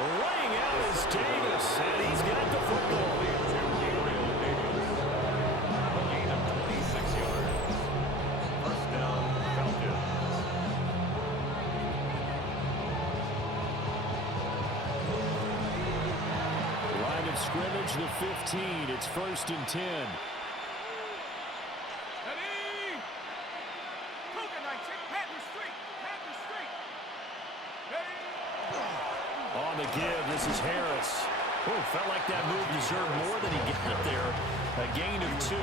Laying out is Davis, and he's got the football. Gain of 26 yards. First down, Falcons. Line of scrimmage, the 15. It's 1st and 10. On the give, this is Harris. Oh, felt like that move deserved more than he got there. A gain of 2.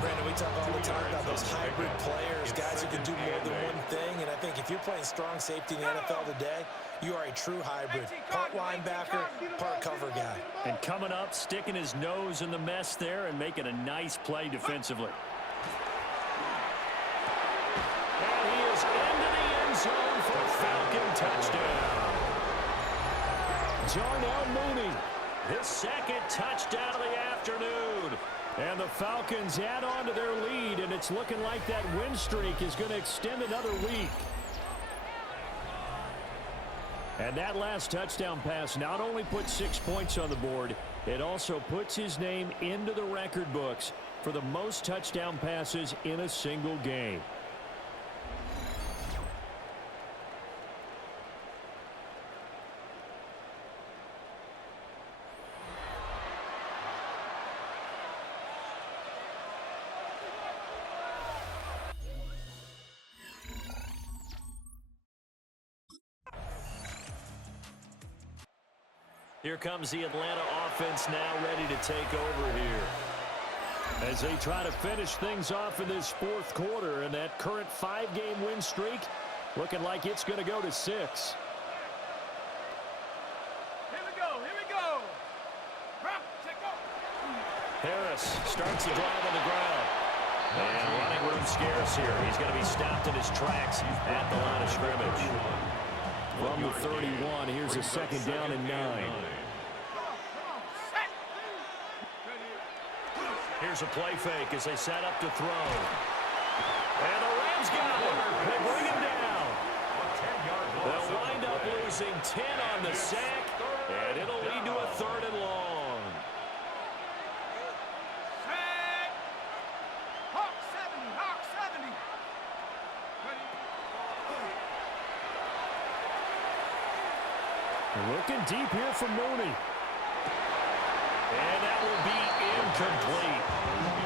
Brandon, we talk all the time about those hybrid players, guys who can do more than one thing. And I think if you're playing strong safety in the NFL today, you are a true hybrid. Part linebacker, part cover guy. And coming up, sticking his nose in the mess there and making a nice play defensively. And he is into the end zone for a Falcon touchdown. Darnell Mooney, his 2nd touchdown of the afternoon. And the Falcons add on to their lead, and it's looking like that win streak is going to extend another week. And that last touchdown pass not only puts 6 points on the board, it also puts his name into the record books for the most touchdown passes in a single game. Here comes the Atlanta offense now ready to take over here. As they try to finish things off in this 4th quarter, and that current 5-game win streak looking like it's going to go to 6. Here we go. Harris starts the drive on the ground. And running room scarce here. He's going to be stopped in his tracks at the line of scrimmage. From the 31, here's a 2nd down and 9. Here's a play fake as they set up to throw. And the Rams got him. They bring him down. They'll wind up losing 10 on the sack, and it'll lead to a 3rd and long. Sack. Hawk 70. Looking deep here for Mooney. And that will be incomplete.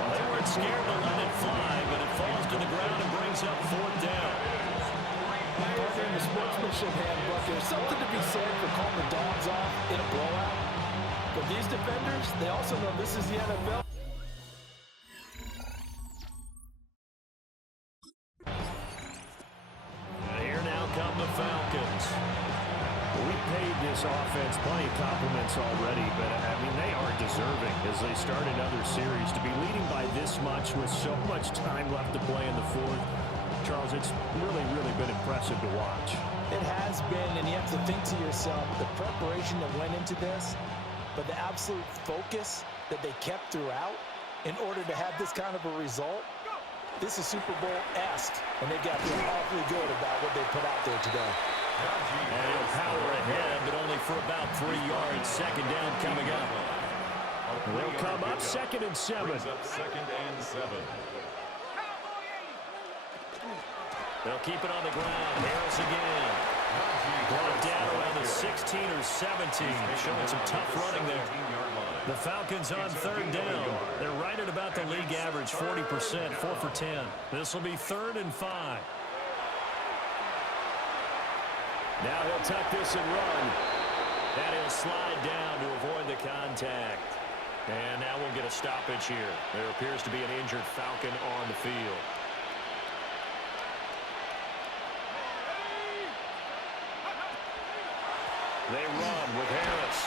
They weren't scared to let it fly, but it falls to the ground and brings up 4th down. Partner in the sportsmanship handbook, there's something to be said for calling the dogs off in a blowout. But these defenders, they also know this is the NFL. And here now come the Falcons. We paid this offense plenty of compliments already, but, I mean, they are deserving as they start another series. To be leading by this much with so much time left to play in the 4th, Charles, it's really, really been impressive to watch. It has been, and you have to think to yourself, the preparation that went into this, but the absolute focus that they kept throughout in order to have this kind of a result. This is Super Bowl-esque, and they've got to feel awfully good about what they put out there today. And he'll power ahead, but only for about 3 yards. 2nd down coming up. They'll come up 2nd and 7. They'll keep it on the ground. Harris again. Brought down around the 16 or 17. Showing some tough running there. The Falcons on 3rd down. They're right at about the league average, 40%, 4 for 10. This will be 3rd and 5. Now he'll tuck this and run. And he'll slide down to avoid the contact. And now we'll get a stoppage here. There appears to be an injured Falcon on the field. They run with Harris.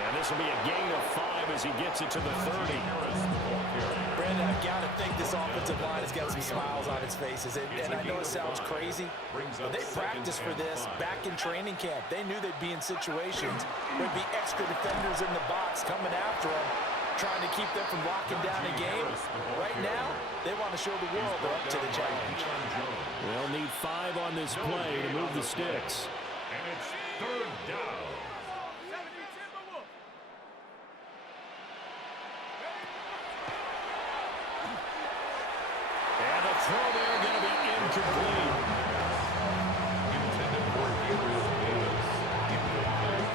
And this will be a gain of 5 as he gets it to the 30. Brandon, I've got to think this offensive line has got some smiles on its faces. And I know it sounds crazy, but they practiced for this back in training camp. They knew they'd be in situations where there'd be extra defenders in the box coming after them, trying to keep them from locking down a game. Right now, they want to show the world they're up to the challenge. They'll need 5 on this play to move the sticks. Third down. 70 Timberwolves. And the throw there going to be incomplete. Intended for Gabriel Davis. Incomplete.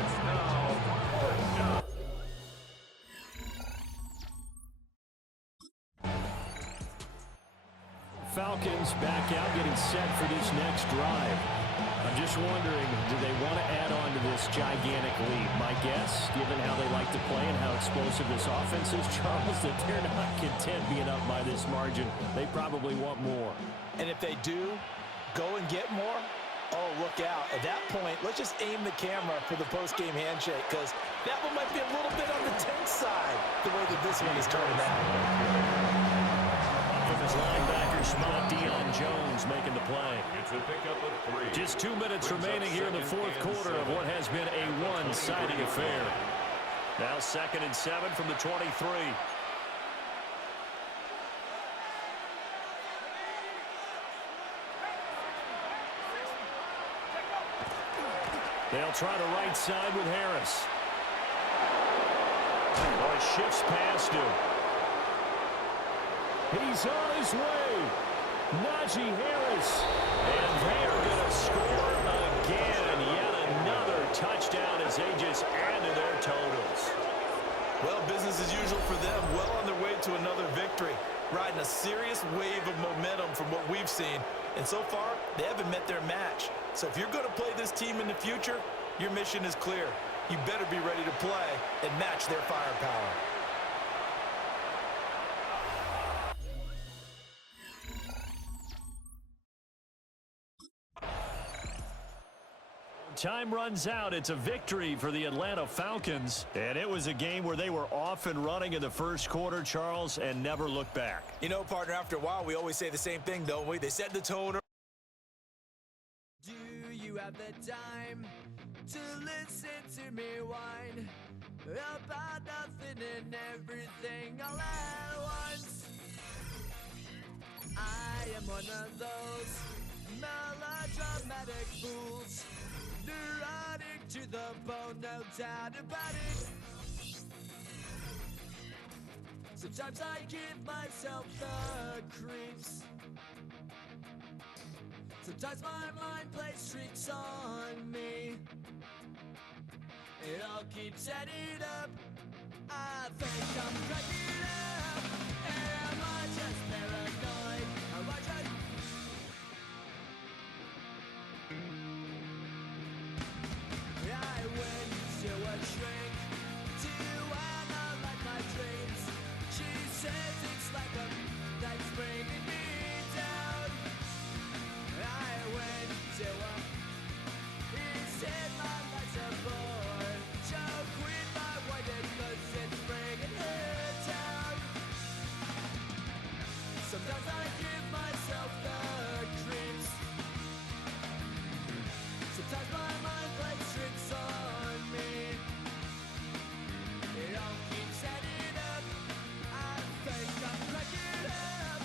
It's now fourth down. Falcons back out, getting set for this next drive. I'm just wondering, do they want to add on to this gigantic lead? My guess, given how they like to play and how explosive this offense is, Charles, that they're not content being up by this margin. They probably want more. And if they do go and get more, oh, look out. At that point, let's just aim the camera for the post-game handshake, because that one might be a little bit on the tense side, the way that this one is turning out. From his linebacker spot, Deion Jones making the play. It's a pickup of 3. Just 2 minutes remaining here in the fourth quarter of what has been a one-sided affair. Now 2nd and 7 from the 23. They'll try the right side with Harris. Oh, it shifts past him. He's on his way. Najee Harris. And they're going to score again. Yet another touchdown as they just add to their totals. Well, business as usual for them. Well on their way to another victory. Riding a serious wave of momentum from what we've seen. And so far, they haven't met their match. So if you're going to play this team in the future, your mission is clear. You better be ready to play and match their firepower. Time runs out. It's a victory for the Atlanta Falcons. And it was a game where they were off and running in the first quarter, Charles, and never looked back. You know, partner, after a while, we always say the same thing, don't we? They set the tone. Do you have the time to listen to me whine about nothing and everything all at once? I am one of those melodramatic fools, neurotic to the bone, no doubt about it. Sometimes I give myself the creeps. Sometimes my mind plays tricks on me. It all keeps adding up. I think I'm cracking up. Am I just paranoid? Am I just... I went to a shrink to analyze my dreams. She says it's like a that's bringing me down. I went to a he said my life's a bore. Joke with my wife because it's bringing her down. Sometimes I give myself the creeps. Sometimes my mind plays tricks on me. It all keeps adding up. I think I'm cracking up.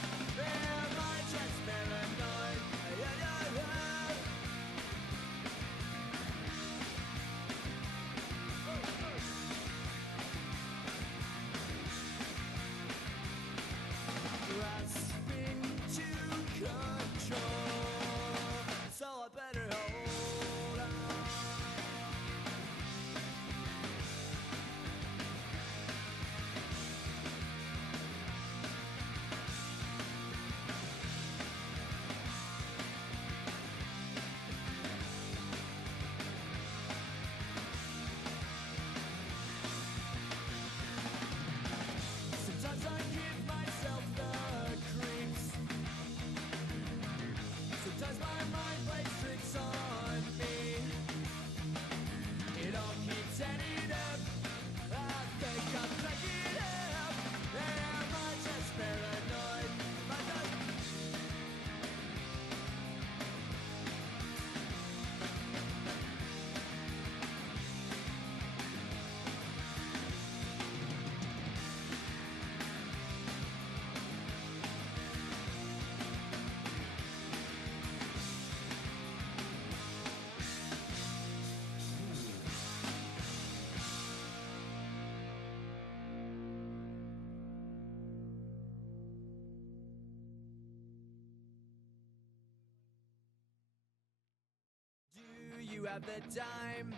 have the time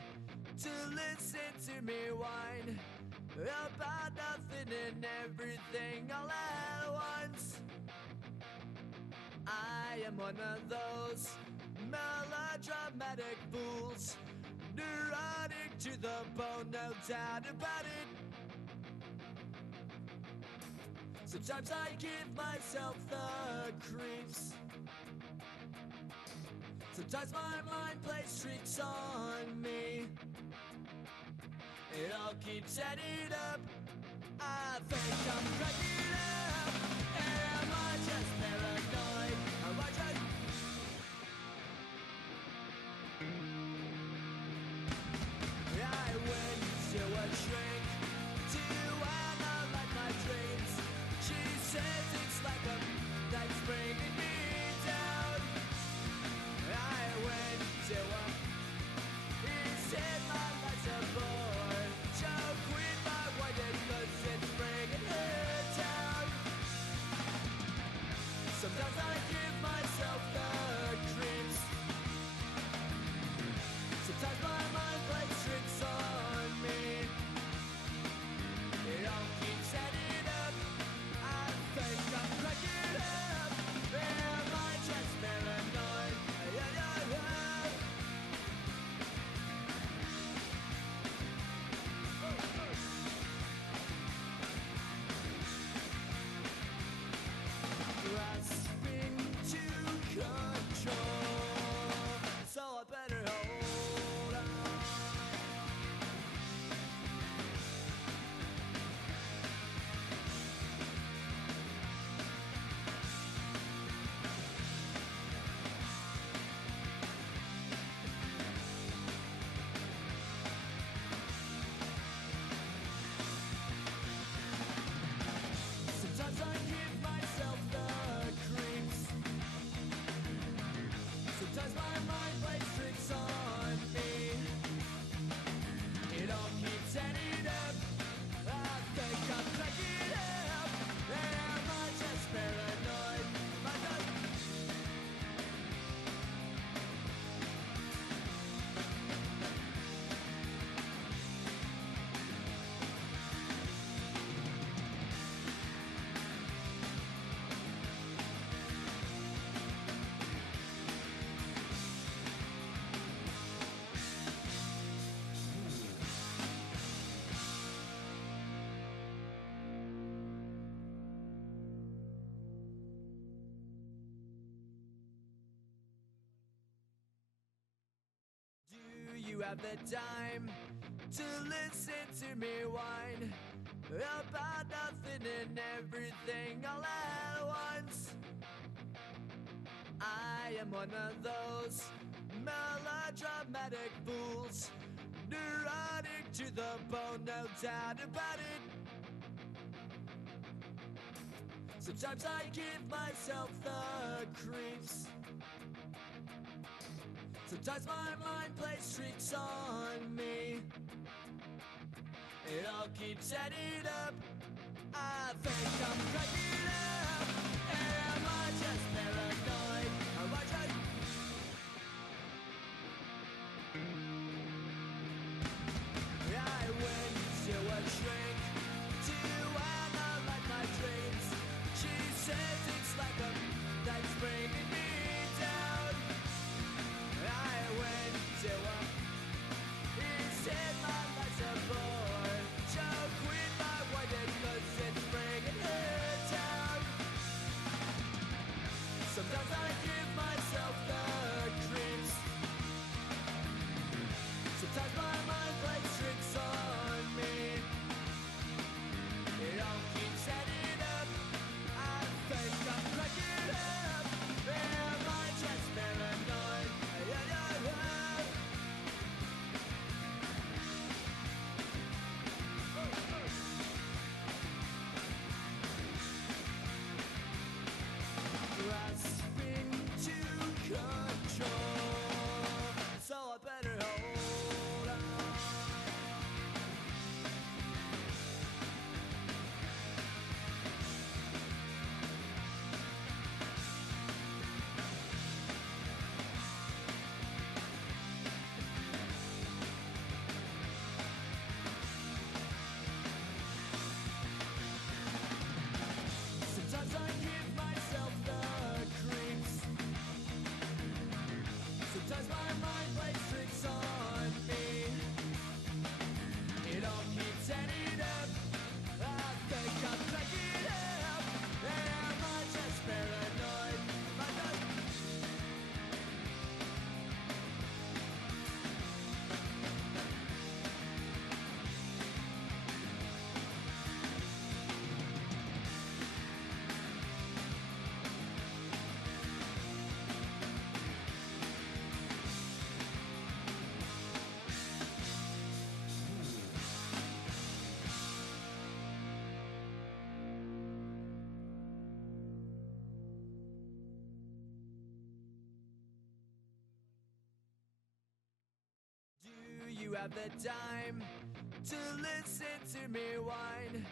to listen to me whine about nothing and everything all at once. I am one of those melodramatic fools, neurotic to the bone, no doubt about it. Sometimes I give myself the creeps. Sometimes my mind plays tricks on me. It all keeps adding up. I think I'm cracking up. Am I just paranoid? Am I just... I went to a shrink to analyze my dreams. She says it's like a that's bringing me down. I went to a... He said my life's a bore. Choke with my white cause it's bringing her down. Sometimes I give myself the creeps. Sometimes my mind plays tricks on me. It all keeps adding up. I think I'm cracking up. Am I just paranoid? Yeah, yeah, yeah. Grasping to control, so I better hold on. Sometimes I give myself the creeps. Sometimes my mind plays tricks on me. It all keeps adding up. I think I'm cracking up. Am I just paranoid? Am I just... Do you have the time to listen to me whine about nothing and everything all at once? I am one of those melodramatic fools, neurotic to the bone, no doubt about it. Sometimes I give myself the creeps. Sometimes my mind plays tricks on me. It all keeps adding up. I think I'm cracking up. Am I just paranoid? Am I just... I went to a shrink to analyze my dreams. She says it's like a that's bringing me down. I went to a... He said my life's a bore. Choke with my white cause it's bringing her down. Sometimes I give myself the creeps. Sometimes my mind plays tricks on me. It all keeps adding up. I think I'm cracking up. you have the time to listen to me whine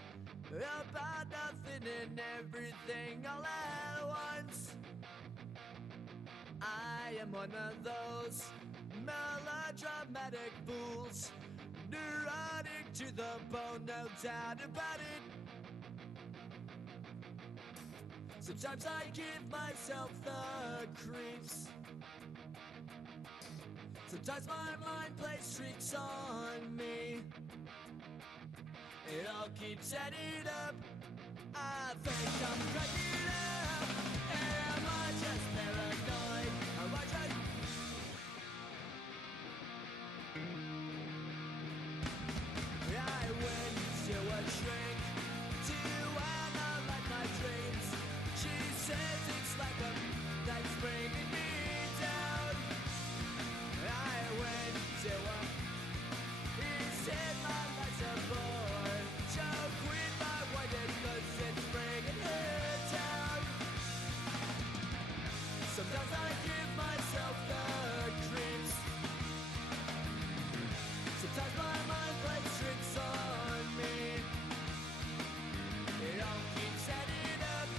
about nothing and everything all at once? I am one of those melodramatic fools, neurotic to the bone, no doubt about it. Sometimes I give myself the creeps. Sometimes my mind plays tricks on me. It all keeps adding up. I think I'm cracking up. Am I just paranoid? Am I just... I went to a shrink to analyze my dreams. She says it's like a that's bringing me down. I went to a... He said my life's a bore. So quit my white cause it's bringing her down. Sometimes I give myself the creeps. Sometimes my mind plays tricks on me. It all keeps adding up.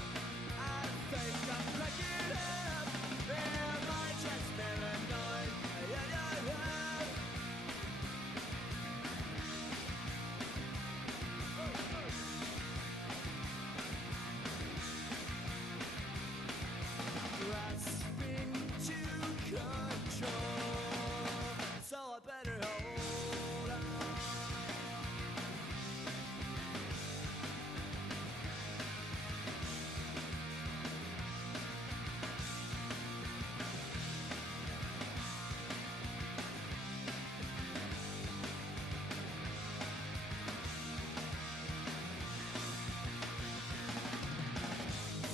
I think I'm cracking up. Am I just paranoid? Yeah, yeah, yeah. Grasping to control, so I better hold on.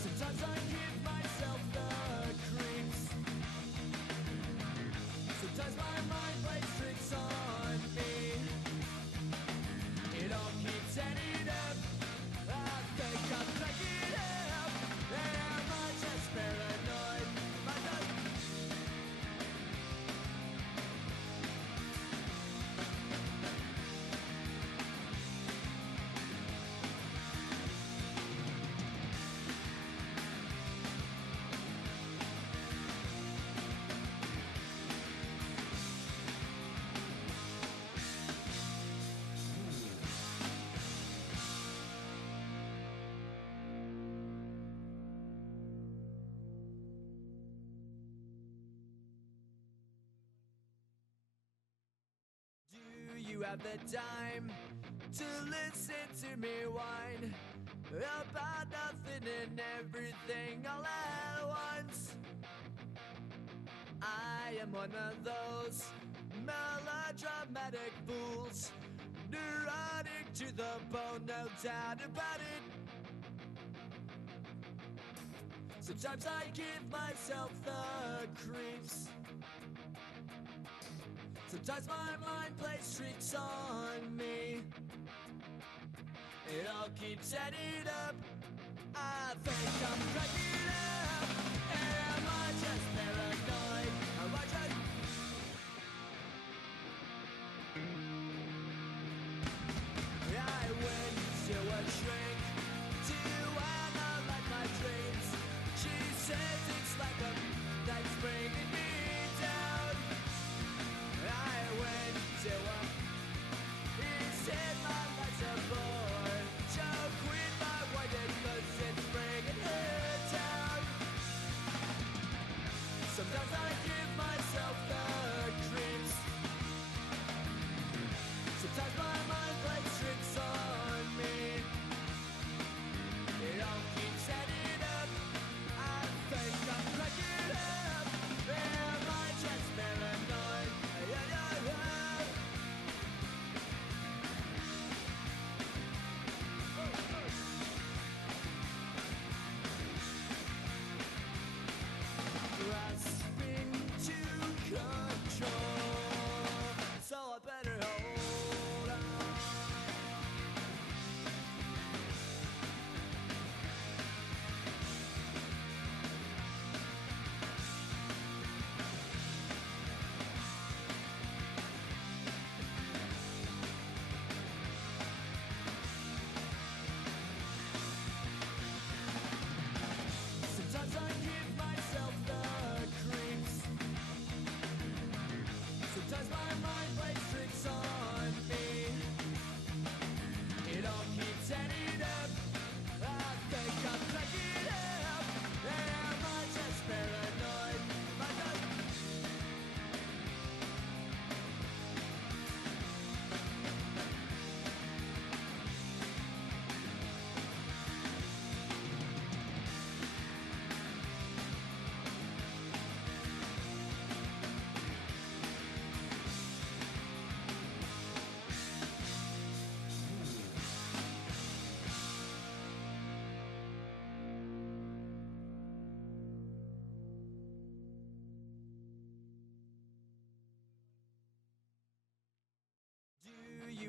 Sometimes I give myself the creeps. Sometimes my mind plays tricks on me. It all keeps adding up. I think I'm cracking up. Am I just paranoid? Am I just... Do you have the time to listen to me whine about nothing and everything all at once? I am one of those melodramatic fools, neurotic to the bone, no doubt about it. Sometimes I give myself the creeps. Sometimes my mind plays tricks on me. It all keeps adding up. I think I'm cracking up. Am I just paranoid? Am I just... I went to a shrink to analyze my dreams. She says it's like a that's bringing me down. I went to a... He said my life's a bore. So quit my white cause it's bringing her down. Sometimes I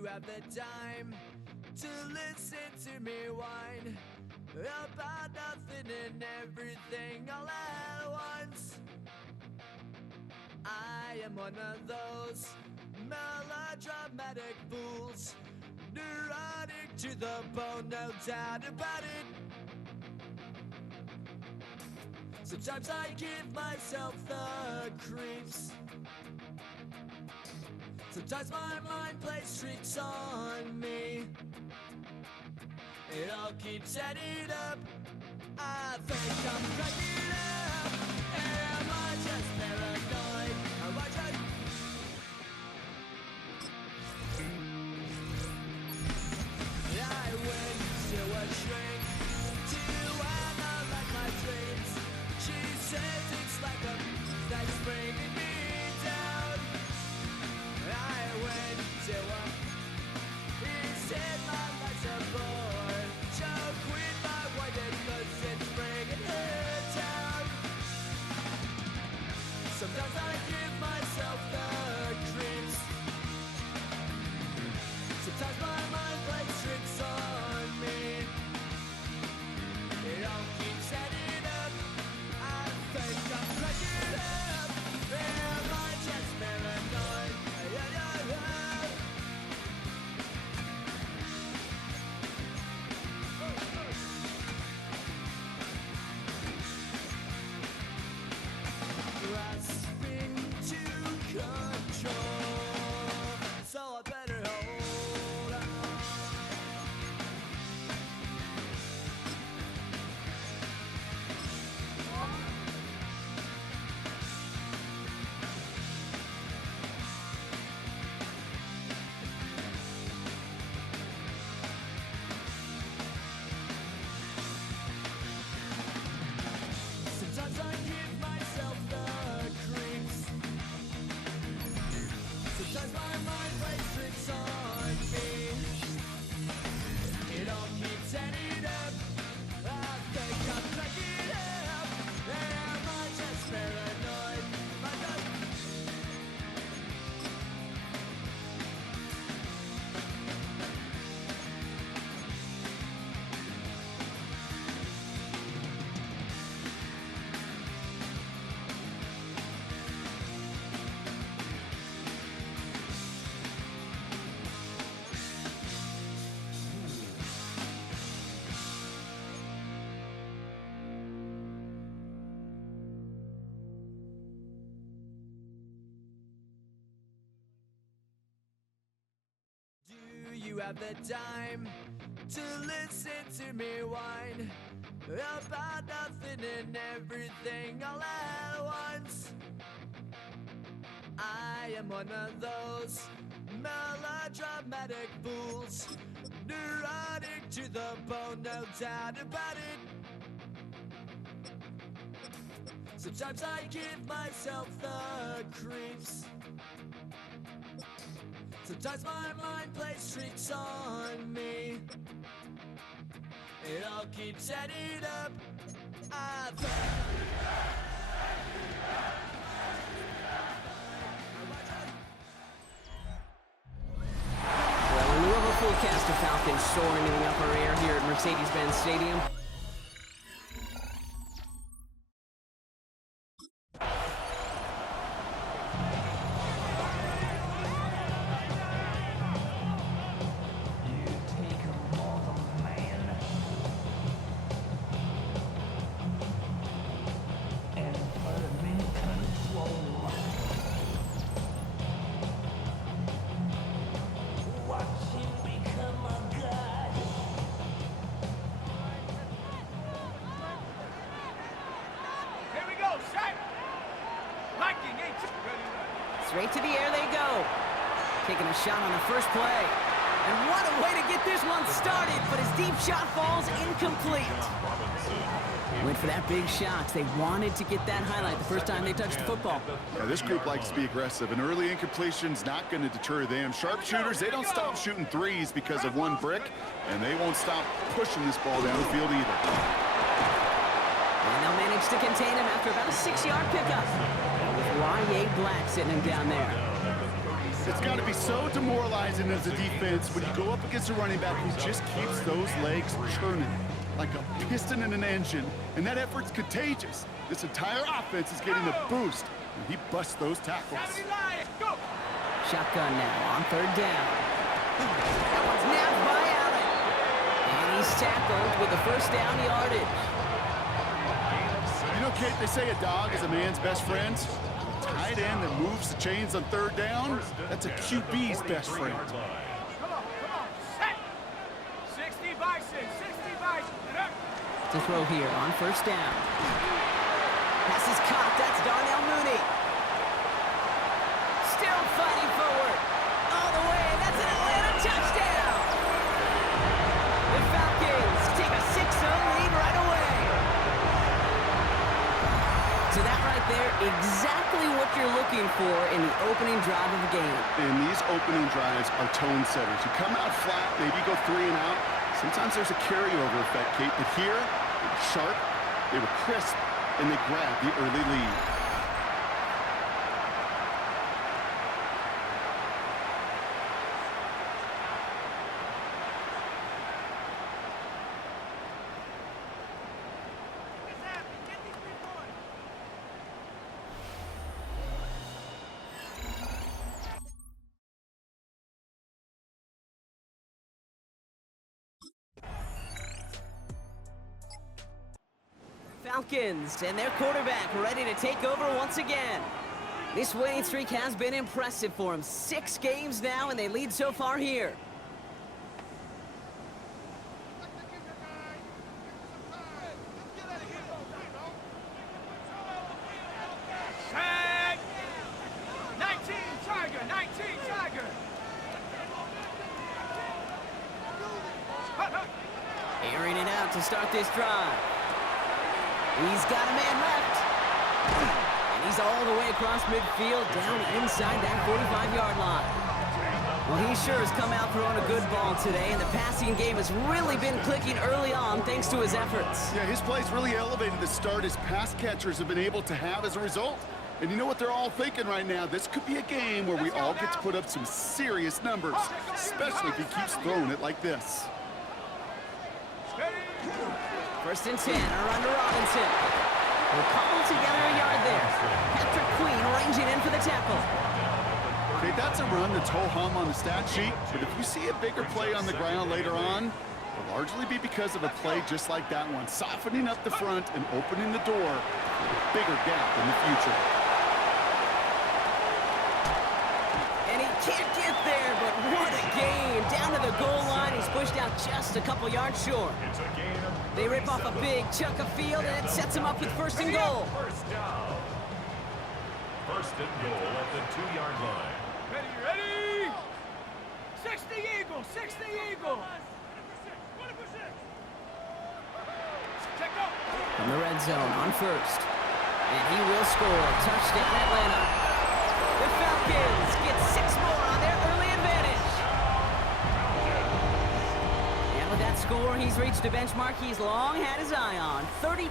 have the time to listen to me whine about nothing and everything all at once? I am one of those melodramatic fools, neurotic to the bone, no doubt about it. Sometimes I give myself the creeps. Sometimes my mind plays tricks on me. It all keeps adding up. I think I'm cracking up. Am I just paranoid? Am I just... I went to a shrink to analyze my dreams. She says it's like a that's bringing me down. I went to a... He said my life's a bore. Choke with my wife because it's bringing her down. Sometimes I give myself the creeps. Sometimes my mind plays tricks on me. It all keeps adding up. I think I'm cracking up. Am I just paranoid? Grasping to control, so I better hold on. Sometimes I give myself the creeps. Sometimes my mind plays tricks on me. It all keeps adding up. I think I'm cracking up. Am I just paranoid? Am I just... Do you have the time to listen to me whine about nothing and everything all at once? I am one of those melodramatic fools, neurotic to the bone, no doubt about it. Sometimes I give myself the creeps. Sometimes my mind plays tricks on me. It all keeps adding up. I think... Well, when you have a full cast of Falcons soaring in the upper air here at Mercedes-Benz Stadium, Here we go, shot! Liking, ain't you? Ready, straight to the air they go. Taking a shot on the first play. And what a way to get this one started, but his deep shot falls incomplete. Went for that big shot. They wanted to get that highlight the first time they touched the football. Yeah, this group likes to be aggressive, and early incompletion's not going to deter them. Sharpshooters, they don't stop shooting threes because of one brick, and they won't stop pushing this ball down the field either. And they'll manage to contain him after about a 6-yard pickup. With Y.A. Black sitting him down there. It's got to be so demoralizing as a defense when you go up against a running back who just keeps those legs churning like a piston in an engine, and that effort's contagious. This entire offense is getting a boost when he busts those tackles. Shotgun now on third down. That one's nabbed by Allen. And he's tackled with the first down yardage. You know, Kate, they say a dog is a man's best friend. A tight end that moves the chains on third down, that's a QB's best friend. Come on, set. 60 by 6, 60 by 6. To throw here on first down. Pass is caught. That's Darnell Mooney. Still fighting forward. All the way. That's an Atlanta touchdown. The Falcons take a 6-0 lead right away. So that right there, exactly what you're looking for in the opening drive of the game. And these opening drives are tone setters. You come out flat, maybe go 3 and out. Sometimes there's a carryover effect, Kate, but here, they were sharp, they were crisp, and they grabbed the early lead. Falcons and their quarterback ready to take over once again. This winning streak has been impressive for them. 6 games now, and they lead so far here. Set. 19 Tiger, 19 Tiger. Airing it out to start this drive. He's got a man left. And he's all the way across midfield, down inside that 45-yard line. Well, he sure has come out throwing a good ball today, and the passing game has really been clicking early on thanks to his efforts. Yeah, his play's really elevated the start his pass catchers have been able to have as a result. And you know what they're all thinking right now? This could be a game where we all get to put up some serious numbers, especially if he keeps throwing it like this. First and 10, a run to Robinson. We'll cobble together a yard there. Patrick Queen ranging in for the tackle. Okay, that's a run that's ho-hum on the stat sheet, but if you see a bigger play on the ground later on, it'll largely be because of a play just like that one, softening up the front and opening the door for a bigger gap in the future. And he can't get there, but what a game. Down to the goal line, he's pushed out just a couple yards short. They rip off a big chunk of field, and it sets him up with first and goal. First down. First and goal at the 2-yard line. Ready? 60 Eagle, 60 Eagle. From the red zone on first. And he will score. Touchdown, Atlanta. The Falcons get 6 more on their early advantage. And with that score, he's reached a benchmark he's long had his eye on. 30.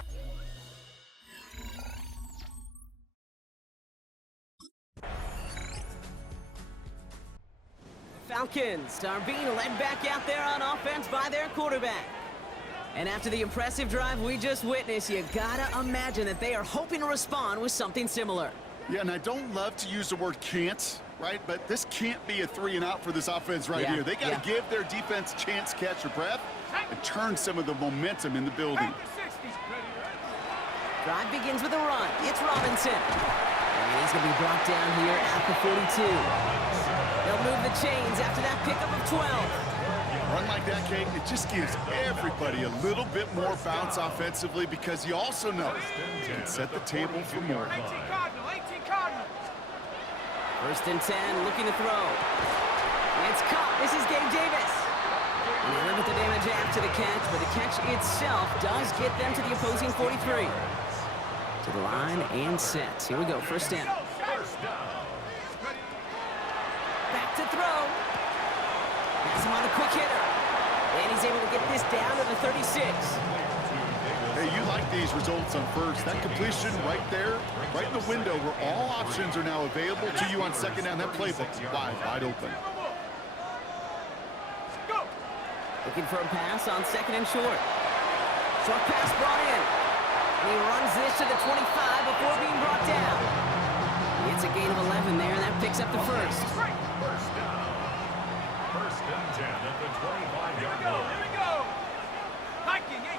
Falcons are being led back out there on offense by their quarterback. And after the impressive drive we just witnessed, you gotta imagine that they are hoping to respond with something similar. Yeah, and I don't love to use the word can't, right? But this can't be a 3 and out for this offense right here. They got to give their defense a chance to catch their breath and turn some of the momentum in the building. Drive begins with a run. It's Robinson. And he's going to be brought down here at the 42. They'll move the chains after that pickup of 12. A run like that, Kate, it just gives everybody a little bit more bounce offensively because you also know you can set the table for more. 18 Cardinal. First and 10, looking to throw. It's caught. This is Gabe Davis. And they limit the damage after the catch, but the catch itself does get them to the opposing 43. To the line and set. Here we go, first down. Back to throw. Has him on a quick hitter. And he's able to get this down to the 36. Hey, you like these results on first. That completion right there, right in the window where all options are now available to you on second down. That playbook wide open. Looking for a pass on second and short. Short pass brought in. And he runs this to the 25 before being brought down. It's a gain of 11 there, and that picks up the first. First down. First and 10 at the 25-yard line. Here we go. Hiking 8.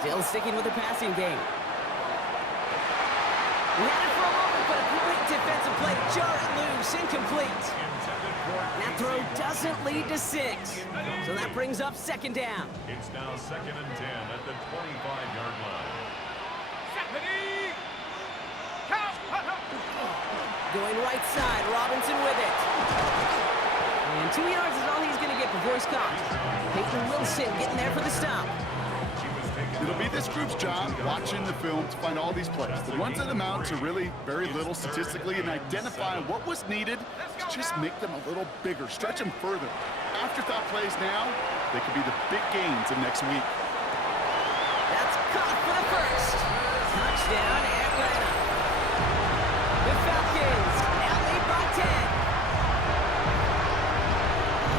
Still sticking with the passing game. We had it for a moment, but a great defensive play to jar it loose, incomplete. That throw doesn't lead to 6. So that brings up second down. It's now second and 10 at the 25-yard line. Going right side, Robinson with it. And 2 yards is all he's going to get before he's caught. Peyton Wilson getting there for the stop. It'll be this group's job watching the film to find all these plays. The ones that amount to really very little statistically and identify what was needed to just make them a little bigger, stretch them further. Afterthought plays now, they could be the big gains of next week. That's caught for the first. Touchdown, Atlanta. The Falcons now lead by 10.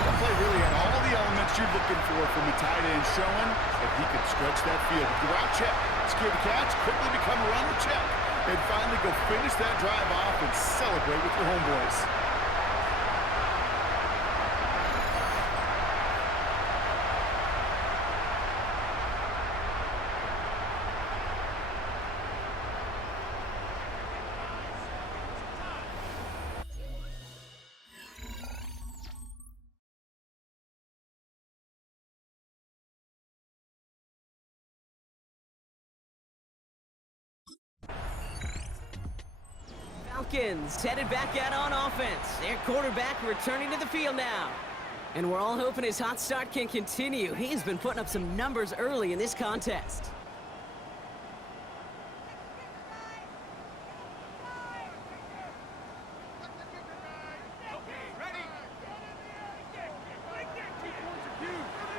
That play really had all the elements you're looking for from a tight end, showing that he could stretch that field. The route check, secure the catch, quickly become a runner check, and finally go finish that drive off and celebrate with your homeboys. Falcons headed back out on offense. Their quarterback returning to the field now. And we're all hoping his hot start can continue. He's been putting up some numbers early in this contest.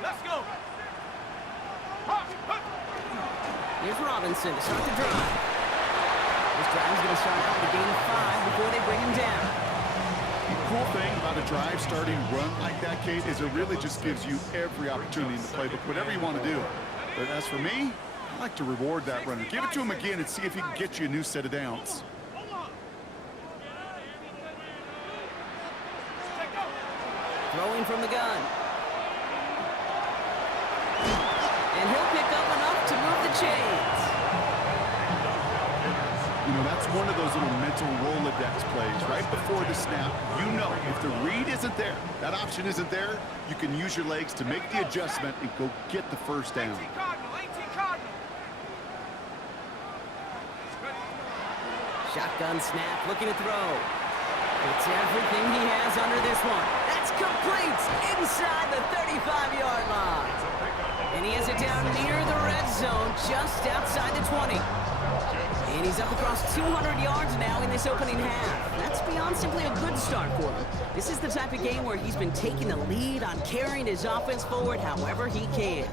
Let's go. Here's Robinson to start the drive. This drive's going to start out with a gain of 5 before they bring him down. The cool thing about a drive starting run like that, Kate, is it really just gives you every opportunity in the playbook, whatever you want to do. But as for me, I like to reward that runner. Give it to him again and see if he can get you a new set of downs. Throwing from the gun. And he'll pick up enough to move the chains. You know, that's one of those little mental Rolodex plays. Right before the snap, you know if the read isn't there, that option isn't there, you can use your legs to make the adjustment and go get the first down. 18 Cardinal. Shotgun snap, looking to throw. It's everything he has under this one. That's complete inside the 35-yard line. And he has it down near the red zone, just outside the 20. And he's up across 200 yards now in this opening half. That's beyond simply a good start for him. This is the type of game where he's been taking the lead on carrying his offense forward however he can.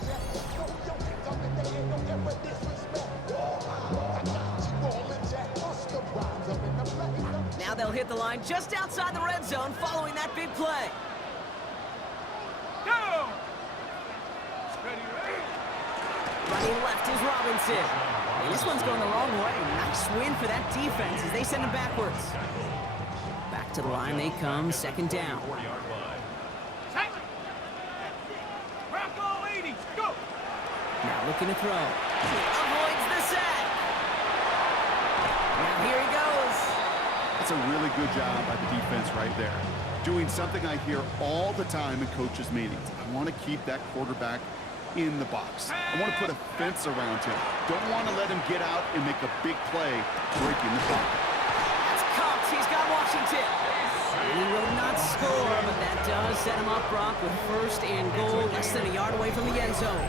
Now they'll hit the line just outside the red zone following that big play. Go! Running left is Robinson. And this one's going the wrong way. Nice win for that defense as they send him backwards. Back to the line they come, second down. Bronco 80, go! Now looking to throw. Avoids the sack. Now here he goes. That's a really good job by the defense right there. Doing something I hear all the time in coaches' meetings. I want to keep that quarterback in the box. I want to put a fence around him. Don't want to let him get out and make a big play breaking the pocket. That's Cox. He's got Washington. He will not score, but that does set him up, Brock, with first and goal, less than a yard away from the end zone.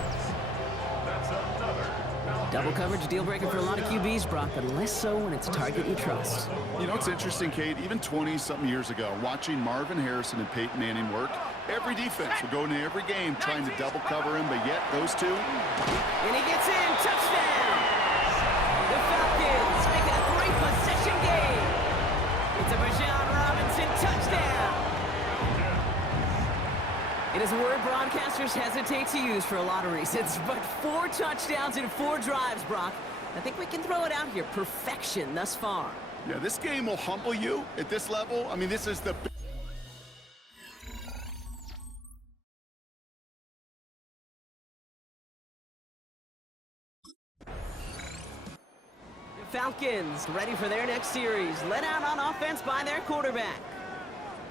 Double coverage, deal breaker for a lot of QBs, Brock, but less so when it's a target you trust. You know, it's interesting, Kate, even 20-something years ago, watching Marvin Harrison and Peyton Manning work, Every defense will go into every game trying to double cover him, but yet those two. And he gets in. Touchdown. The Falcons make it a 3-possession game. It's a Bijan Robinson touchdown. It is a word broadcasters hesitate to use for a lot of reasons, but 4 touchdowns in 4 drives, Brock. I think we can throw it out here. Perfection thus far. Yeah, this game will humble you at this level. I mean, this is the... Falcons ready for their next series, led out on offense by their quarterback.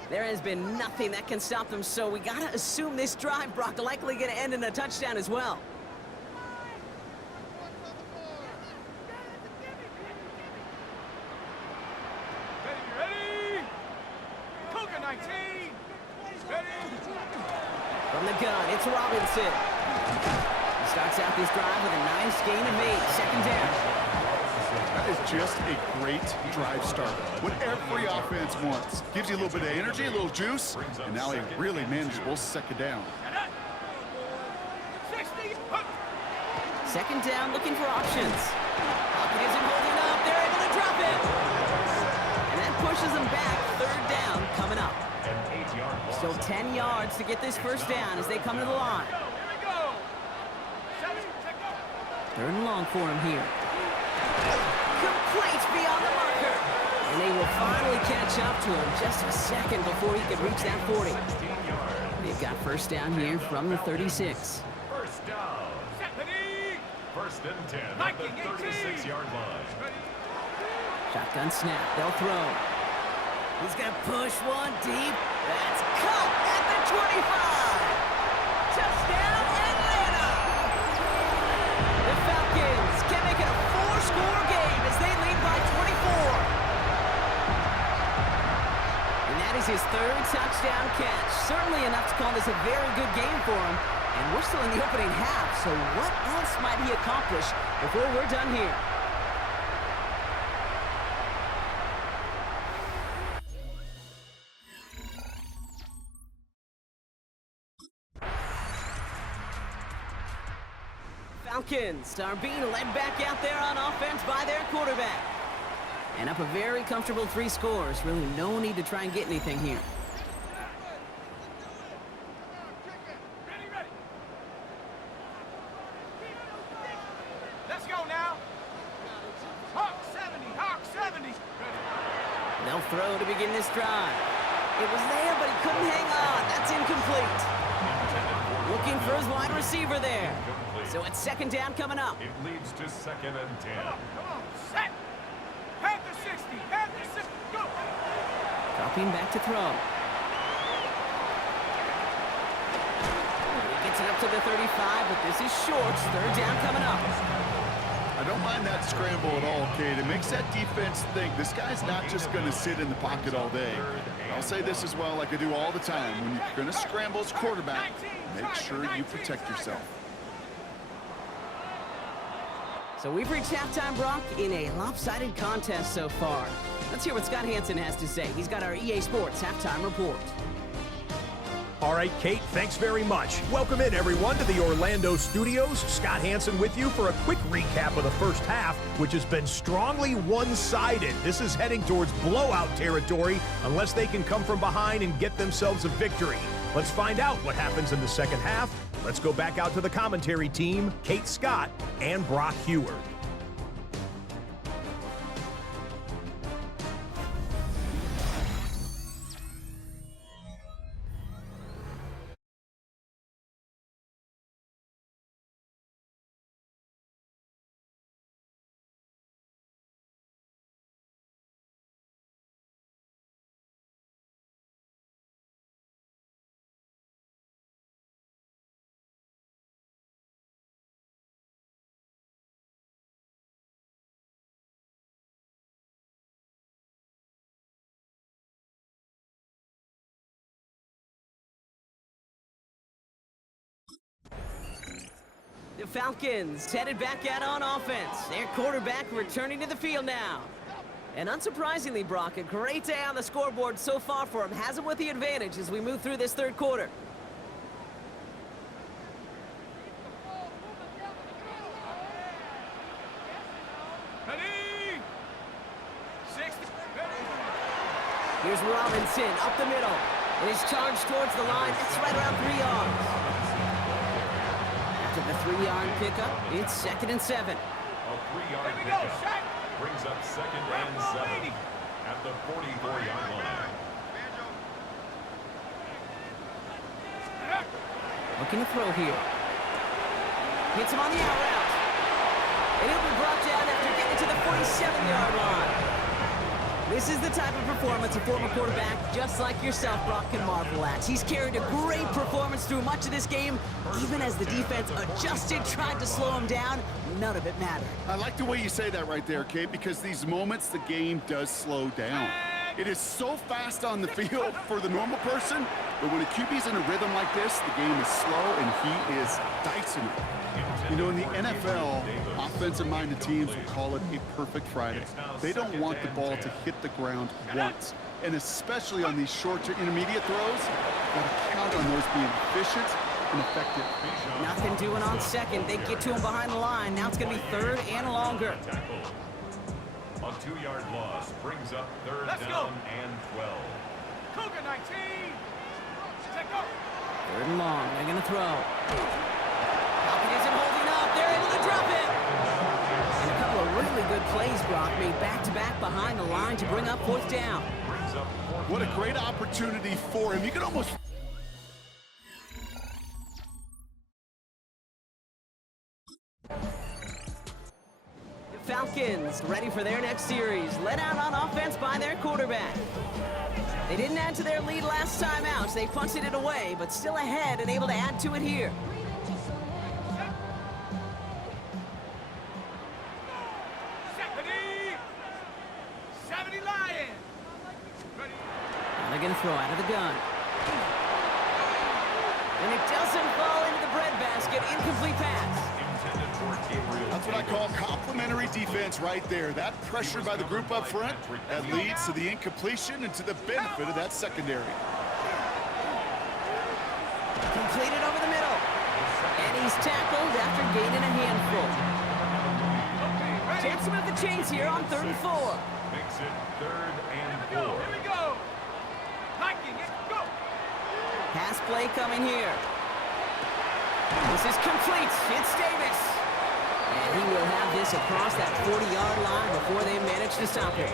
There has been nothing that can stop them, so we gotta assume this drive, Brock, likely gonna end in a touchdown as well. Ready? Cougar 19. Ready? From the gun, it's Robinson. He starts out this drive with a nice gain of 8, second down. That is just a great drive starter. What every offense wants. Gives you a little bit of energy, a little juice, and now a really manageable second down. 60. Second down, looking for options. Pocket isn't holding up. They're able to drop it. And that pushes them back. Third down coming up. Still 10 yards to get this first down as they come to the line. Here we go. 7, 6, go. Third and long for him here. Complete beyond the marker. And they will finally catch up to him just a second before he could reach that 40. They've got first down here from the 36. First down. Ready? First and 10 at the 36-yard line. Shotgun snap. They'll throw. He's going to push one deep. That's caught at the 25. Touchdown, Atlanta. The Falcons can make it a 4-score game as they lead by 24. And that is his 3rd touchdown catch. Certainly enough to call this a very good game for him. And we're still in the opening half, so what else might he accomplish before we're done here? Falcons are being led back out there on offense by their quarterback. And up a very comfortable 3 scores. Really no need to try and get anything here. Ready? Let's go now. Hawk 70. Ready? They'll throw to begin this drive. It was there, but he couldn't hang on. That's incomplete. Looking for his wide receiver there. So it's second down coming up. It leads to 2nd and 10. Come on, set. Panther 60. Go. Dropping back to throw. He gets it up to the 35, but this is short. Third down coming up. I don't mind that scramble at all, Cade. It makes that defense think this guy's not just going to sit in the pocket all day. I'll say this as well, like I do all the time. When you're going to scramble as quarterback, make sure you protect yourself. So we've reached halftime, Brock, in a lopsided contest so far. Let's hear what Scott Hansen has to say. He's got our EA Sports halftime report. All right, Kate, thanks very much. Welcome in, everyone, to the Orlando studios. Scott Hansen with you for a quick recap of the first half, which has been strongly one-sided. This is heading towards blowout territory unless they can come from behind and get themselves a victory. Let's find out what happens in the second half. Let's go back out to the commentary team, Kate Scott and Brock Heward. The Falcons headed back out on offense. Their quarterback returning to the field now. And unsurprisingly, Brock, a great day on the scoreboard so far for him. Has him with the advantage as we move through this third quarter. Here's Robinson up the middle. And he's charged towards the line. It's right around 3 yards. After the 3-yard pickup, it's 2nd and 7. A 3-yard pickup brings up 2nd and 7 at the 44-yard line. Looking to throw here. Hits him on the out route. And he'll be brought down after getting to the 47-yard line. This is the type of performance a former quarterback, just like yourself, Brock, can marvel at. He's carried a great performance through much of this game. Even as the defense adjusted, tried to slow him down, none of it mattered. I like the way you say that right there, Kate, because these moments the game does slow down. It is so fast on the field for the normal person, but when a QB's in a rhythm like this, the game is slow and he is dicing it. You know, in the NFL, offensive-minded teams will call it a perfect Friday. They don't want the ball to hit the ground once. And especially on these short to intermediate throws, you've got to count on those being efficient and effective. Nothing doing on 2nd. They get to him behind the line. Now it's going to be 3rd and longer. A 2-yard loss brings up 3rd down and 12. Cougar 19. Check go. 3rd and long. They're going to throw. Falcon isn't holding up. They're able to drop it. And a couple of really good plays, Brock, made back-to-back behind the line to bring up 4th down. What a great opportunity for him. You can almost... Falcons ready for their next series, led out on offense by their quarterback. They didn't add to their lead last time out, so they punted it away, but still ahead and able to add to it here. Now they're going to throw out of the gun. And it doesn't fall into the breadbasket. Incomplete pass. That's what I call complimentary defense right there. That pressure by the group up front, that leads to the incompletion and to the benefit of that secondary. Completed over the middle. And he's tackled after gaining a handful. Chance to move the chains here on 3rd and 4. Makes it 3rd and 4. Here we go. Hiking it. Go. Pass play coming here. This is complete. It's Davis. And he will have this across that 40-yard line before they manage to stop it.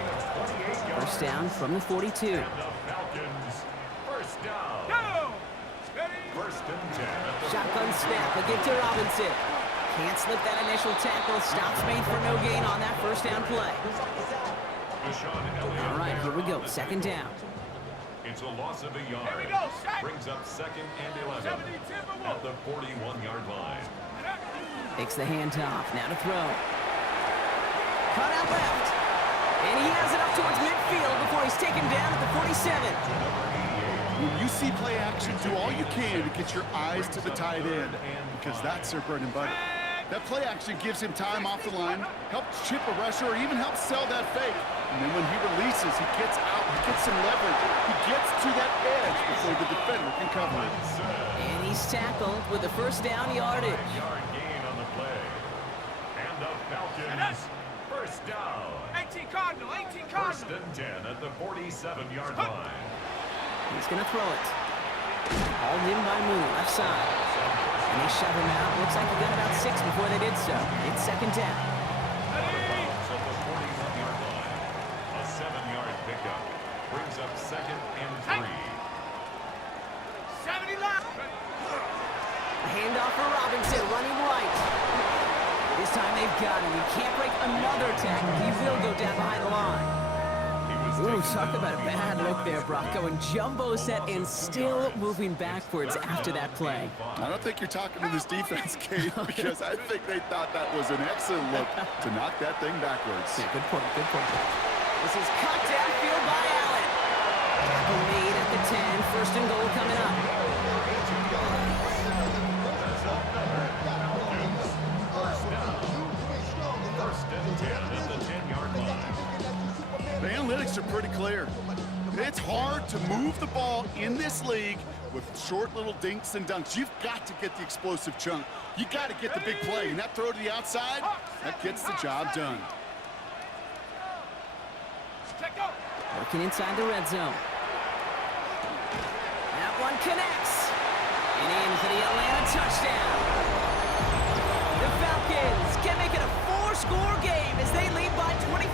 1st down from the 42. And the Falcons, 1st down. Go. Ready. 1st and 10. Shotgun snap. A give to Robinson. Can't slip that initial tackle. Stops made for no gain on that 1st down play. All right, here we go. 2nd down. It's a loss of a yard. Here we go, Shaq. Brings up 2nd and 11 at the 41-yard line. Takes the handoff. Now to throw. Cut out left. And he has it up towards midfield before he's taken down at the 47. When you see play action, do all you can to get your eyes to the tight end, because that's their bread and butter. That play action gives him time off the line, helps chip a rusher, or even helps sell that fake. And then when he releases, he gets out, he gets some leverage. He gets to that edge before the defender can cover it. And he's tackled with the 1st down yardage. Yard gain on the play. And the Falcons, 1st down. 18 Cardinal. 18 1st Cardinal. and 10 at the 47-yard line. He's going to throw it. Hauled in by Moon, left side. And they shove him out. Looks like he got about 6 before they did so. It's 2nd down. At the 41-yard line. A 7-yard pickup brings up 2nd and 3. 70 line. A handoff for Robinson, running right. This time they've got him. He can't break another tackle. He will go down behind the line. Ooh, talk about a bad look there, Brock. Going jumbo set and still moving backwards after that play. I don't think you're talking to this defense, Kate, because I think they thought that was an excellent look to knock that thing backwards. Yeah, good point, good point. This is cut downfield by Allen. Tackle made at the 10. 1st and goal coming up. instincts are pretty clear. It's hard to move the ball in this league with short little dinks and dunks. You've got to get the explosive chunk. You got to get the big play, and that throw to the outside, that gets the job done. Working inside the red zone. That one connects. And in for the Atlanta touchdown. The Falcons can make it a 4-score game as they lead by 24.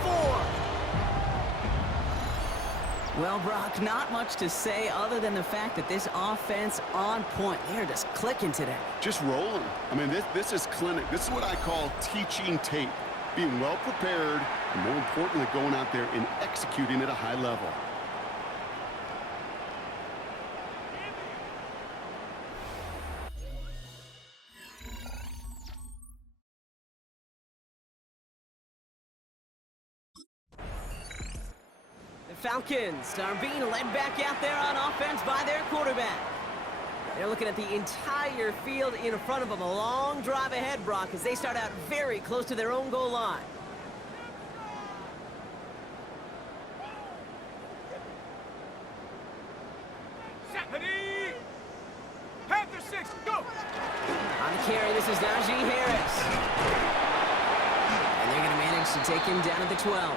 Well, Brock, not much to say other than the fact that this offense on point. They're just clicking today. Just rolling. I mean, this is clinic. This is what I call teaching tape. Being well prepared, and more importantly, going out there and executing at a high level. The Falcons are being led back out there on offense by their quarterback. They're looking at the entire field in front of them. A long drive ahead, Brock, as they start out very close to their own goal line. Panther 6, go! On the carry, this is Najee Harris. And they're going to manage to take him down at the 12.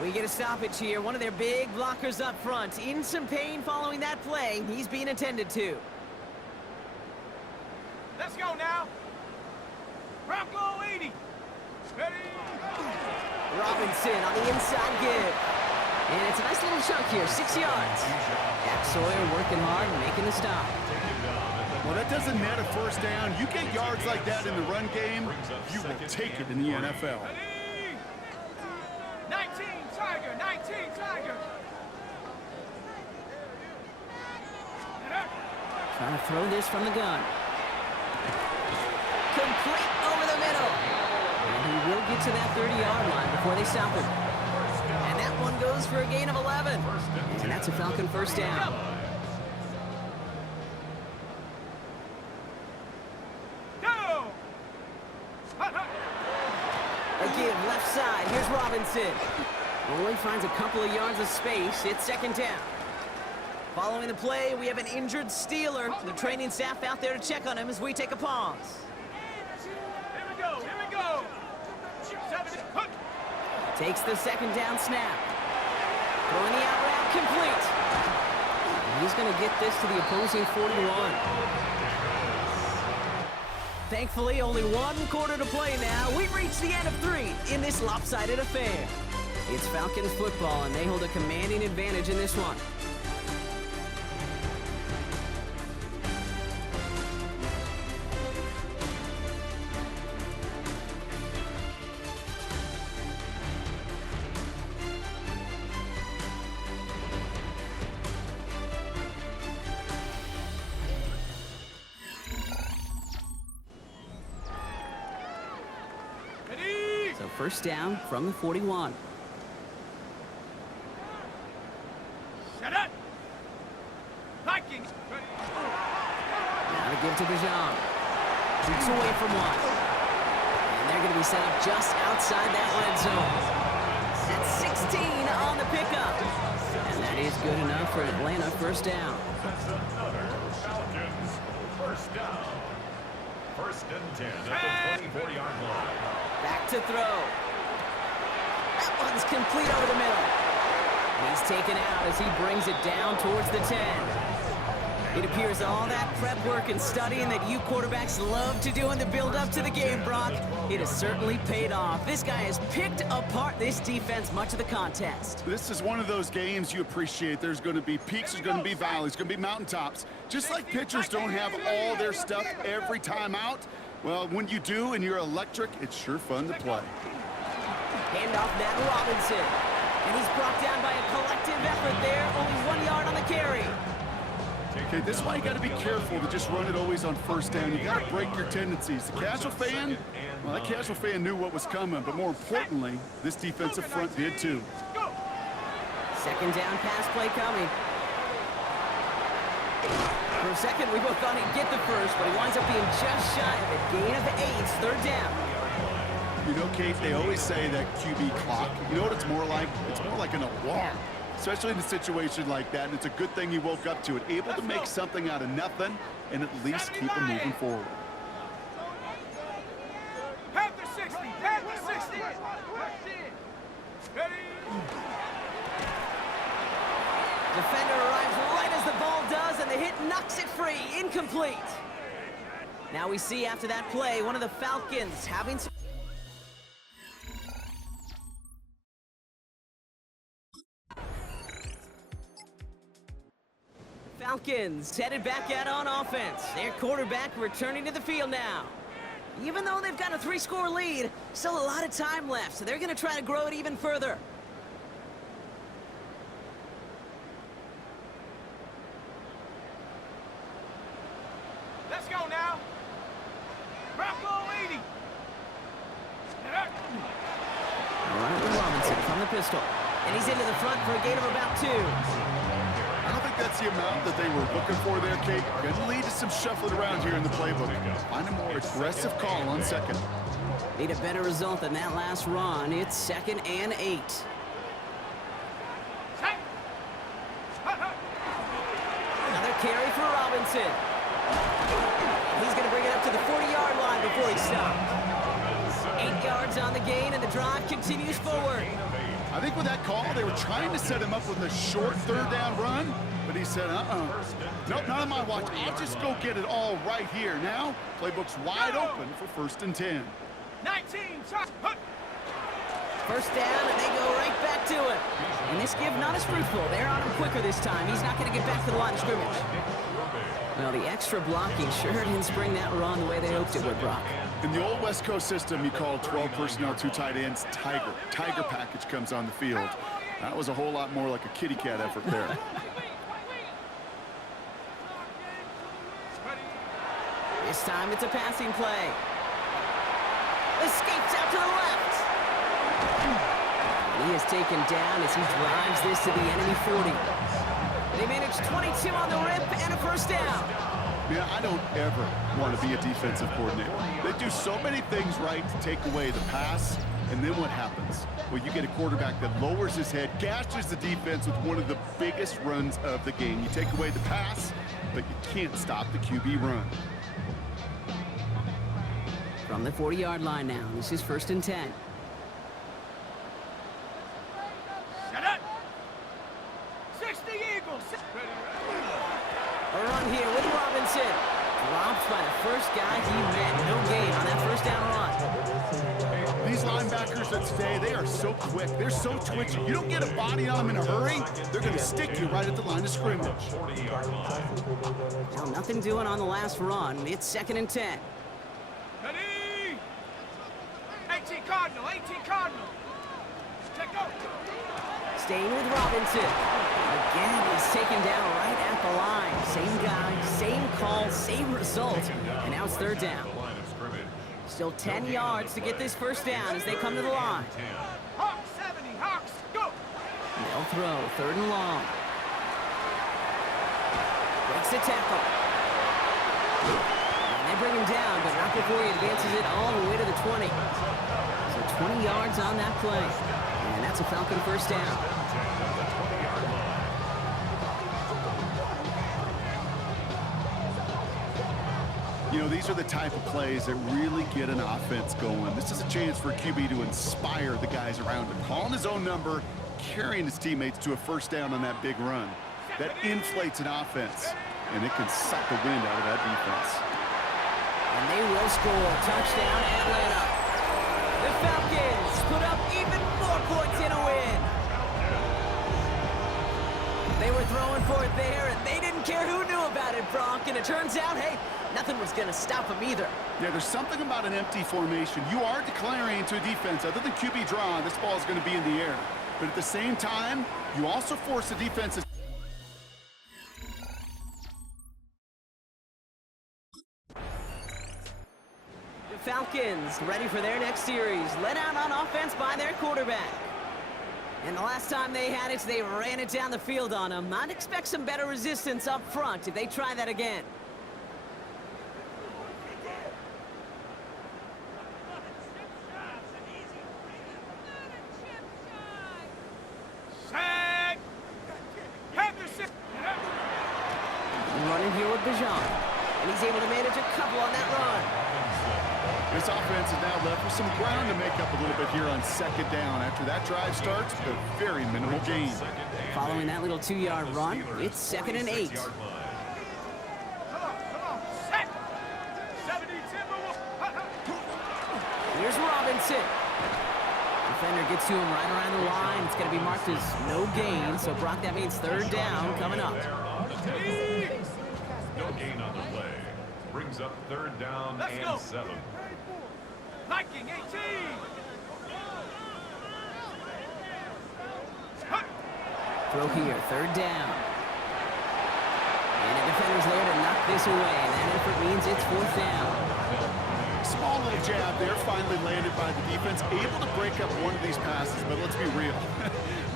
We get a stoppage here. One of their big blockers up front. In some pain following that play. He's being attended to. Let's go now. Bronco 80. Ready? Robinson on the inside give. And it's a nice little chunk here, 6 yards. Jack Sawyer working hard and making the stop. Well, that doesn't net a first down. You get yards like that in the run game, you will take it in the NFL. Ready? 19 Tiger, 19 Tiger. Trying to throw this from the gun. Complete over the middle. And he will get to that 30-yard line before they stop him. And that one goes for a gain of 11. And that's a Falcon first down. Go! Again, left side. Here's Robinson. Only finds a couple of yards of space. It's second down. Following the play, we have an injured Steeler. The training staff out there to check on him as we take a pause. Here we go, here we go. 7, hook. Takes the second down snap. Throwing the out route complete. And he's going to get this to the opposing 41. Thankfully, only one quarter to play now. We've reached the end of 3 in this lopsided affair. It's Falcons football, and they hold a commanding advantage in this one. So first down from the 41. Shut up. Vikings. Ready? Now to give to Bijan. Shoots away from one. And they're going to be set up just outside that red zone. That's 16 on the pickup. And that is good enough for Atlanta first down. That's another Falcons first down. First and 10 at the 24-yard line. Back to throw. That one's complete over the middle. He's taken out as he brings it down towards the 10. It appears all that prep work and studying that you quarterbacks love to do in the build-up to the game, Brock, it has certainly paid off. This guy has picked apart this defense much of the contest. This is one of those games you appreciate. There's going to be peaks, there's going to be valleys, going to be mountaintops. Just like pitchers don't have all their stuff every time out, well, when you do and you're electric, it's sure fun to play. Hand off that Robinson. And he's brought down by a collective effort there. Only 1 yard on the carry. Okay, this is why you got to be careful to just run it always on first down. You got to break your tendencies. The casual fan, well, that casual fan knew what was coming, but more importantly, this defensive front did too. Second down pass play coming. For a second, we both thought he'd get the first, but he winds up being just shy of a gain of 8, third down. You know, Kate, they always say that QB clock, you know what it's more like? It's more like an alarm, especially in a situation like that. And it's a good thing he woke up to it, able to make something out of nothing and at least keep him moving forward. Panther 60, Panther 60. Ready? Defender arrives right as the ball does, and the hit knocks it free. Incomplete. Now we see after that play, one of the Falcons having some... Falcons headed back out on offense. Their quarterback returning to the field now. Even though they've got a 3-score lead, still a lot of time left, so they're going to try to grow it even further. Let's go now. Bronco 80. Run it with Robinson from the pistol. And he's into the front for a gain of about 2. I don't think that's the amount that they were looking for there, Kate. Going to lead to some shuffling around here in the playbook. Find a more aggressive call on second. Need a better result than that last run. It's 2nd and 8. Another carry for Robinson. He's going to bring it up to the 40-yard line before he stopped. 8 yards on the gain, and the drive continues forward. I think with that call, they were trying to set him up with a short 3rd down run, but he said, nope, not on my watch. I'll just go get it all right here. Now, playbook's wide open for 1st and 10. 19, First down, and they go right back to it. And this give not as fruitful. They're on him quicker this time. He's not going to get back to the line of scrimmage. Well, the extra blocking sure didn't spring that run the way they hoped it would, Brock. In the old West Coast system, you call 12 personnel, 2 tight ends, Tiger. Tiger package comes on the field. That was a whole lot more like a kitty cat effort there. This time it's a passing play. Escapes out to the left. He is taken down as he drives this to the enemy 40. They manage 22 on the rip and a first down. Yeah, I don't ever want to be a defensive coordinator. They do so many things right to take away the pass, and then what happens? Well, you get a quarterback that lowers his head, gashes the defense with one of the biggest runs of the game. You take away the pass, but you can't stop the QB run. From the 40-yard line now, this is 1st and 10. Set it. 60 Eagles. A run here with Robinson. Dropped by the first guy he met. No gain on that first down run. These linebackers of today, they are so quick. They're so twitchy. You don't get a body on them in a hurry, they're going to stick you right at the line of scrimmage. Well, nothing doing on the last run. It's 2nd and 10. Ready? 18 Cardinal, 18 Cardinal. Check go. Staying with Robinson. Again, he's taken down right at the line. Same guy, same call, same result. And now it's 3rd down. Still 10 yards to get this first down as they come to the line. Hawks 70, Hawks, go. They'll throw 3rd and long. Breaks the tackle. And they bring him down, but not before he advances it all the way to the 20. So 20 yards on that play. And that's a Falcon first down. You know, these are the type of plays that really get an offense going. This is a chance for QB to inspire the guys around him. Calling his own number, carrying his teammates to a first down on that big run. That inflates an offense, and it can suck the wind out of that defense. And they will score. Touchdown, Atlanta. The Falcons put up even more points in a win. They were throwing for it there, and they didn't care who knew about it, Brock. And it turns out, hey, nothing was going to stop them either. Yeah, there's something about an empty formation. You are declaring to a defense, other than QB draw, this ball is going to be in the air. But at the same time, you also force the defense to... The Falcons ready for their next series. Led out on offense by their quarterback. And the last time they had it, they ran it down the field on them. I'd expect some better resistance up front if they try that again. running here with Bijan. And he's able to manage a couple on that run. This offense is now left with some ground to make up a little bit here on second down. After that drive starts, a very minimal gain. Following that little 2-yard run, it's 2nd and 8. Come on, set. 70 Timber. Here's Robinson. Defender gets to him right around the line. It's going to be marked as no gain. So, Brock, that means 3rd down coming up. No gain on the play. Brings up 3rd down and 7. Viking 18. Throw here, 3rd down. And the defender's there to knock this away. And that effort means it's 4th down. Small little jab there, finally landed by the defense. Able to break up one of these passes, but let's be real.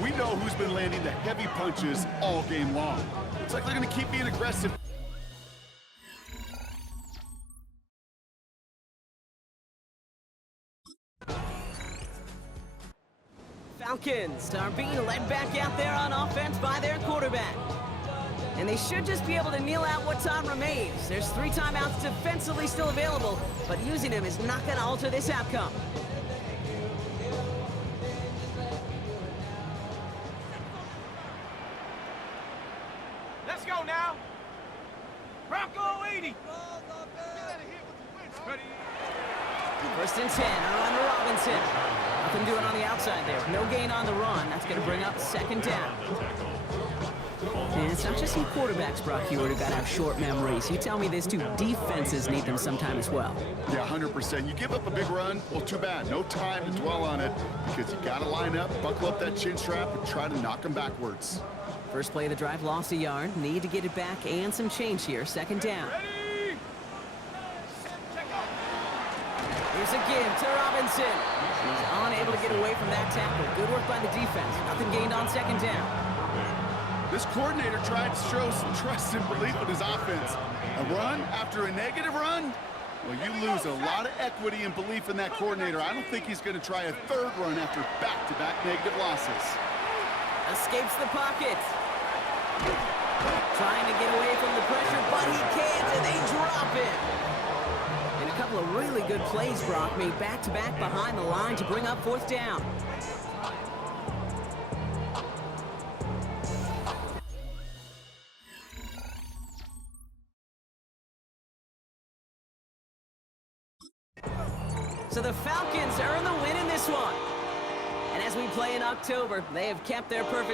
We know who's been landing the heavy punches all game long. Looks like they're going to keep being aggressive. Falcons are being led back out there on offense by their quarterback. And they should just be able to kneel out what time remains. There's 3 timeouts defensively still available, but using them is not going to alter this outcome. Let's go now. Bronco 80. Ready. 1st and 10, on to Robinson. Nothing doing on the outside there. No gain on the run. That's going to bring up 2nd down. And it's not just some quarterbacks, Brock Hewitt, who got to have short memories. You tell me these 2 defenses need them sometime as well. Yeah, 100%. You give up a big run, well, too bad. No time to dwell on it because you got to line up, buckle up that chin strap, and try to knock them backwards. First play of the drive, lost a yard. Need to get it back and some change here. 2nd down. Ready. Here's a give to Robinson. He's unable to get away from that tackle. Good work by the defense. Nothing gained on 2nd down. This coordinator tried to show some trust and belief in his offense. A run after a negative run? Well, you lose a lot of equity and belief in that coordinator. I don't think he's going to try a 3rd run after back-to-back negative losses. Escapes the pocket. Trying to get away from the pressure, but he can't, and they drop it. And a couple of really good plays, Brock, made back-to-back behind the line to bring up 4th down. So the Falcons earn the win in this one. And as we play in October, they have kept their perfect